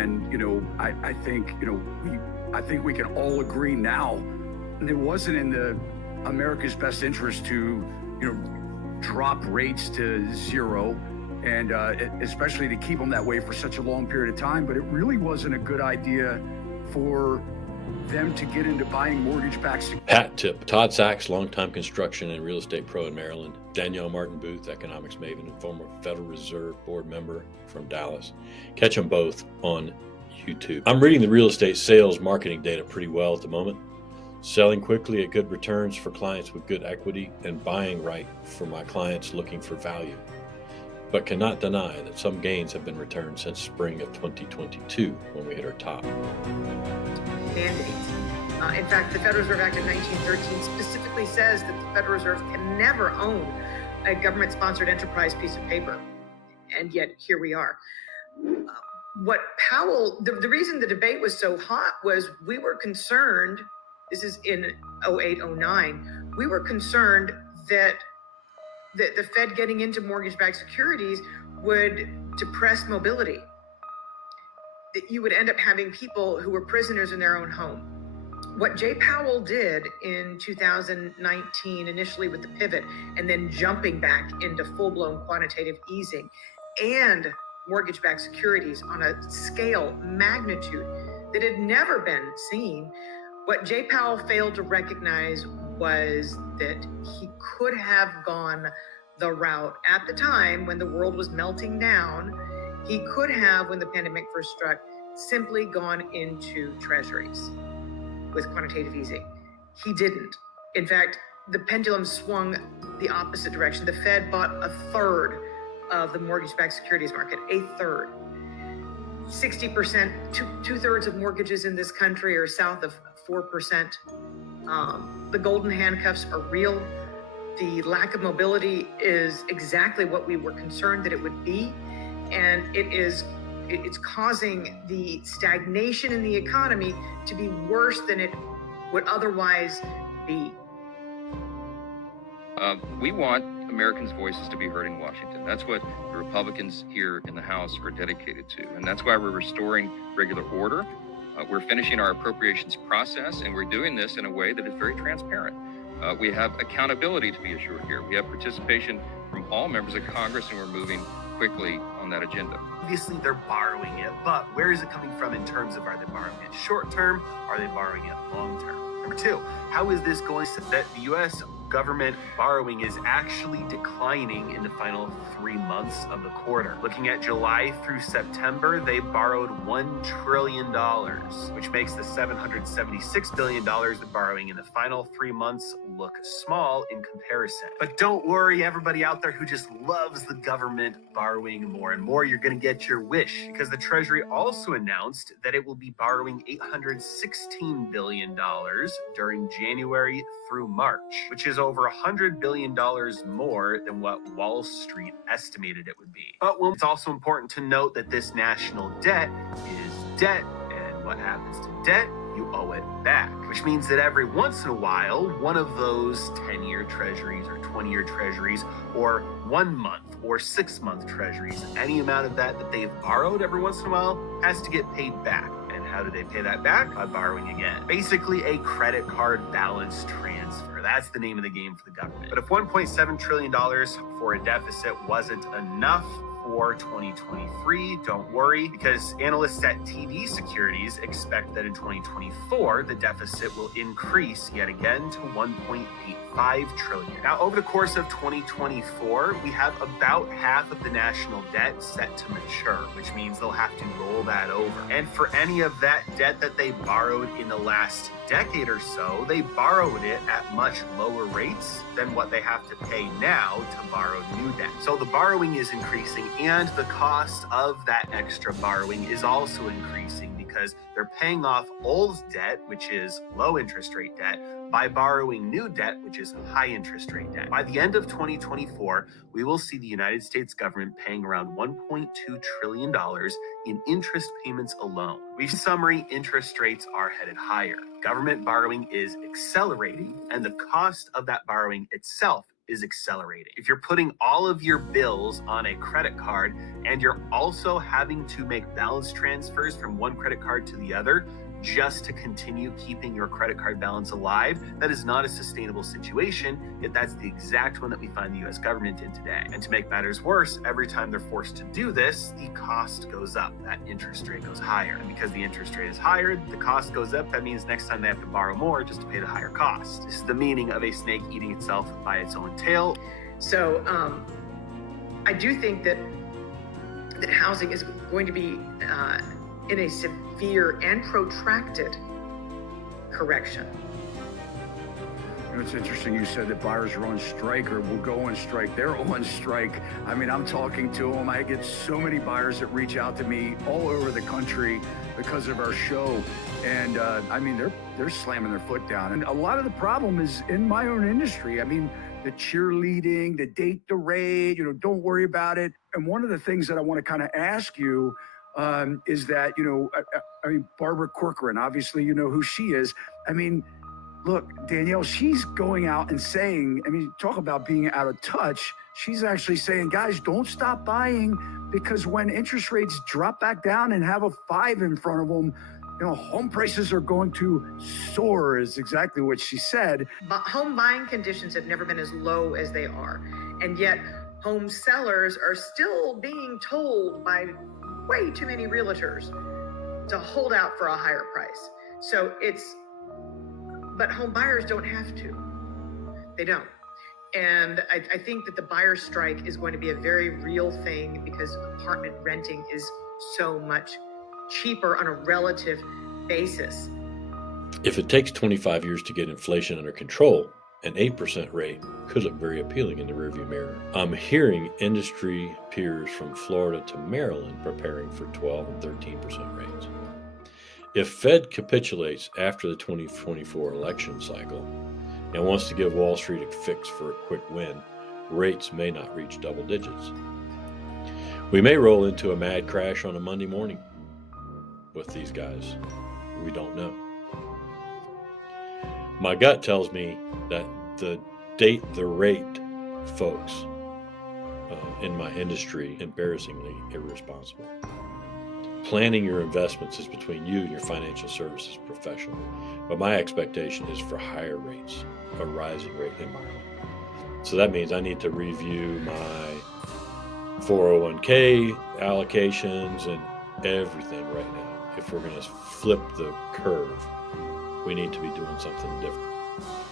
And, I think, I think we can all agree now, it wasn't in the America's best interest to, drop rates to zero, and especially to keep them that way for such a long period of time. But it really wasn't a good idea for them to get into buying mortgage-backed securities. Pat tip: Todd Sachs, longtime construction and real estate pro in Maryland. Danielle Martin Booth, economics maven and former Federal Reserve Board member from Dallas. Catch them both on YouTube. I'm reading the real estate sales marketing data pretty well at the moment. Selling quickly at good returns for clients with good equity, and buying right for my clients looking for value. But cannot deny that some gains have been returned since spring of 2022 when we hit our top. Mandate. In fact, the Federal Reserve Act of 1913 specifically says that the Federal Reserve can never own a government-sponsored enterprise piece of paper. And yet, here we are. What Powell, the reason the debate was so hot was we were concerned, this is in 08, 09, we were concerned that the Fed getting into mortgage-backed securities would depress mobility. That you would end up having people who were prisoners in their own home. What Jay Powell did in 2019, initially with the pivot, and then jumping back into full-blown quantitative easing and mortgage-backed securities on a scale, magnitude that had never been seen, what Jay Powell failed to recognize was that he could have gone the route at the time when the world was melting down. He could have, when the pandemic first struck, simply gone into treasuries with quantitative easing. He didn't. In fact, the pendulum swung the opposite direction. The Fed bought a third of the mortgage-backed securities market, a third. 60%, two-thirds of mortgages in this country are south of 4%. The golden handcuffs are real. The lack of mobility is exactly what we were concerned that it would be. And it's causing the stagnation in the economy to be worse than it would otherwise be. We want Americans' voices to be heard in Washington. That's what the Republicans here in the House are dedicated to. And that's why we're restoring regular order. We're finishing our appropriations process, and we're doing this in a way that is very transparent. We have accountability to be assured here. We have participation from all members of Congress, and we're moving quickly on that agenda. Obviously, they're borrowing it, but where is it coming from in terms of, are they borrowing it short term? Are they borrowing it long term? Number two, how is this going to that the U.S. government borrowing is actually declining in the final 3 months of the quarter? Looking at July through September, they borrowed $1 trillion, which makes the $776 billion of borrowing in the final 3 months look small in comparison. But don't worry, everybody out there who just loves the government borrowing more and more, you're going to get your wish, because the Treasury also announced that it will be borrowing $816 billion during January through March, which is over $100 billion more than what Wall Street estimated it would be. But it's also important to note that this national debt is debt, and what happens to debt? You owe it back, which means that every once in a while, one of those 10-year treasuries or 20-year treasuries or 1 month or 6 month treasuries, any amount of that they've borrowed every once in a while has to get paid back. And how do they pay that back? By borrowing again. Basically a credit card balance transfer. That's the name of the game for the government. But if $1.7 trillion for a deficit wasn't enough for 2023, don't worry, because analysts at TD Securities expect that in 2024, the deficit will increase yet again to $1.85 trillion. Now, over the course of 2024, we have about half of the national debt set to mature, which means they'll have to roll that over. And for any of that debt that they borrowed in the last decade or so, they borrowed it at much lower rates than what they have to pay now to borrow new debt. So the borrowing is increasing, and the cost of that extra borrowing is also increasing because they're paying off old debt, which is low interest rate debt, by borrowing new debt, which is high interest rate debt. By the end of 2024, we will see the United States government paying around $1.2 trillion in interest payments alone. In summary, interest rates are headed higher. Government borrowing is accelerating, and the cost of that borrowing itself is accelerating. If you're putting all of your bills on a credit card and you're also having to make balance transfers from one credit card to the other just to continue keeping your credit card balance alive, that is not a sustainable situation, yet that's the exact one that we find the US government in today. And to make matters worse, every time they're forced to do this, the cost goes up. That interest rate goes higher. And because the interest rate is higher, the cost goes up. That means next time they have to borrow more just to pay the higher cost. This is the meaning of a snake eating itself by its own tail. So I do think that housing is going to be in a severe and protracted correction. You know, it's interesting you said that buyers are on strike or will go on strike. They're on strike. I mean, I'm talking to them. I get so many buyers that reach out to me all over the country because of our show. And I mean, they're slamming their foot down. And a lot of the problem is in my own industry. I mean, the cheerleading, the date the rate, you know, don't worry about it. And one of the things that I want to kind of ask you is that, you know, I mean, Barbara Corcoran, obviously, you know who she is. I mean, look, Danielle, she's going out and saying, I mean, talk about being out of touch. She's actually saying, guys, don't stop buying, because when interest rates drop back down and have a 5 in front of them, you know, home prices are going to soar, is exactly what she said. But home buying conditions have never been as low as they are. And yet home sellers are still being told by way too many realtors to hold out for a higher price. So but home buyers don't have to. They don't. And I think that the buyer strike is going to be a very real thing because apartment renting is so much cheaper on a relative basis. If it takes 25 years to get inflation under control, an 8% rate could look very appealing in the rearview mirror. I'm hearing industry peers from Florida to Maryland preparing for 12 and 13% rates. If Fed capitulates after the 2024 election cycle and wants to give Wall Street a fix for a quick win, rates may not reach double digits. We may roll into a mad crash on a Monday morning with these guys. We don't know. My gut tells me that the date the rate folks in my industry embarrassingly irresponsible. Planning your investments is between you and your financial services professional, but my expectation is for higher rates, a rising rate environment. So that means I need to review my 401k allocations and everything right now. If we're going to flip the curve, we need to be doing something different.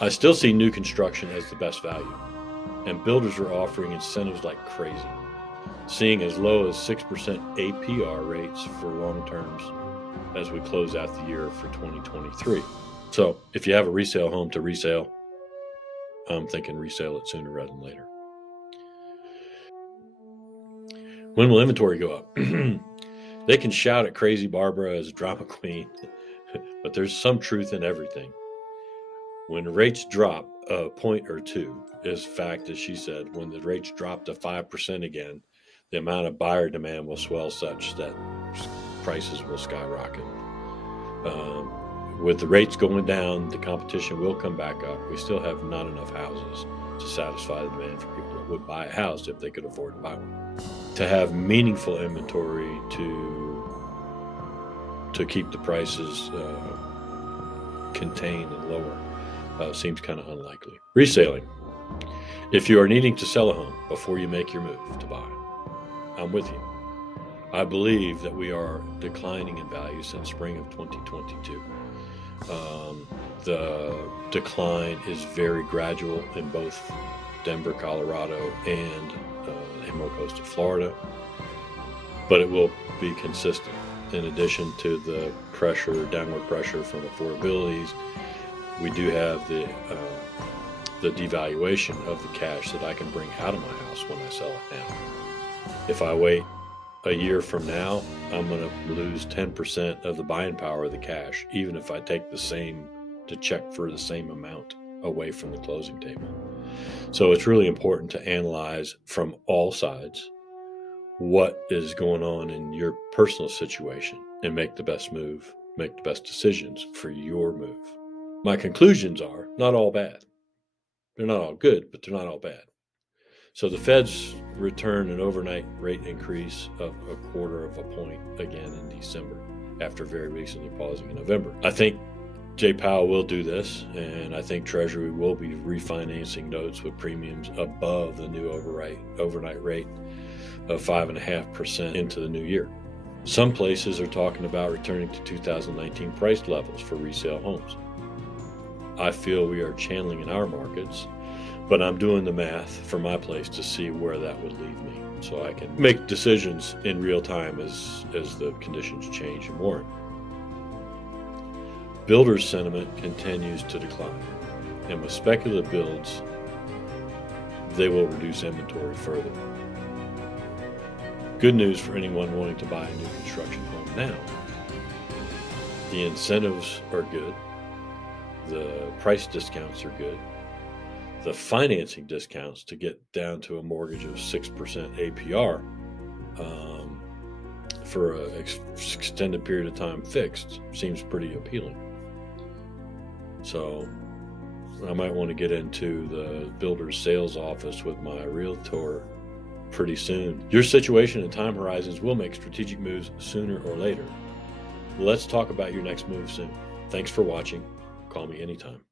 I still see new construction as the best value, and builders are offering incentives like crazy, seeing as low as 6% APR rates for long terms as we close out the year for 2023. So if you have a resale home to resale, I'm thinking resale it sooner rather than later. When will inventory go up? They can shout at Crazy Barbara as a drama queen, but there's some truth in everything. When rates drop a point or two, is fact, as she said, when the rates drop to 5% again, the amount of buyer demand will swell such that prices will skyrocket. With the rates going down, the competition will come back up. We still have not enough houses to satisfy the demand for people that would buy a house if they could afford to buy one. To have meaningful inventory to keep the prices contained and lower seems kind of unlikely. Reselling. If you are needing to sell a home before you make your move to buy, I'm with you. I believe that we are declining in value since spring of 2022. The decline is very gradual in both Denver, Colorado, and the Emerald Coast of Florida, but it will be consistent. In addition to the downward pressure from affordabilities, we do have the devaluation of the cash that I can bring out of my house when I sell it now. If I wait a year from now, I'm going to lose 10% of the buying power of the cash, even if I take to check for the same amount away from the closing table. So it's really important to analyze from all sides what is going on in your personal situation and make the best move, make the best decisions for your move. My conclusions are not all bad. They're not all good, but they're not all bad. So the Fed's returned an overnight rate increase of 1/4 point again in December, after very recently pausing in November. I think Jay Powell will do this, and I think Treasury will be refinancing notes with premiums above the new overnight rate of 5.5% into the new year. Some places are talking about returning to 2019 price levels for resale homes. I feel we are channeling in our markets, but I'm doing the math for my place to see where that would leave me, so I can make decisions in real time as the conditions change and warrant. Builders' sentiment continues to decline, and with speculative builds, they will reduce inventory further. Good news for anyone wanting to buy a new construction home now. The incentives are good. The price discounts are good. The financing discounts to get down to a mortgage of 6% APR for an extended period of time fixed seems pretty appealing. So I might want to get into the builder's sales office with my realtor pretty soon. Your situation and time horizons will make strategic moves sooner or later. Let's talk about your next move soon. Thanks for watching. Call me anytime.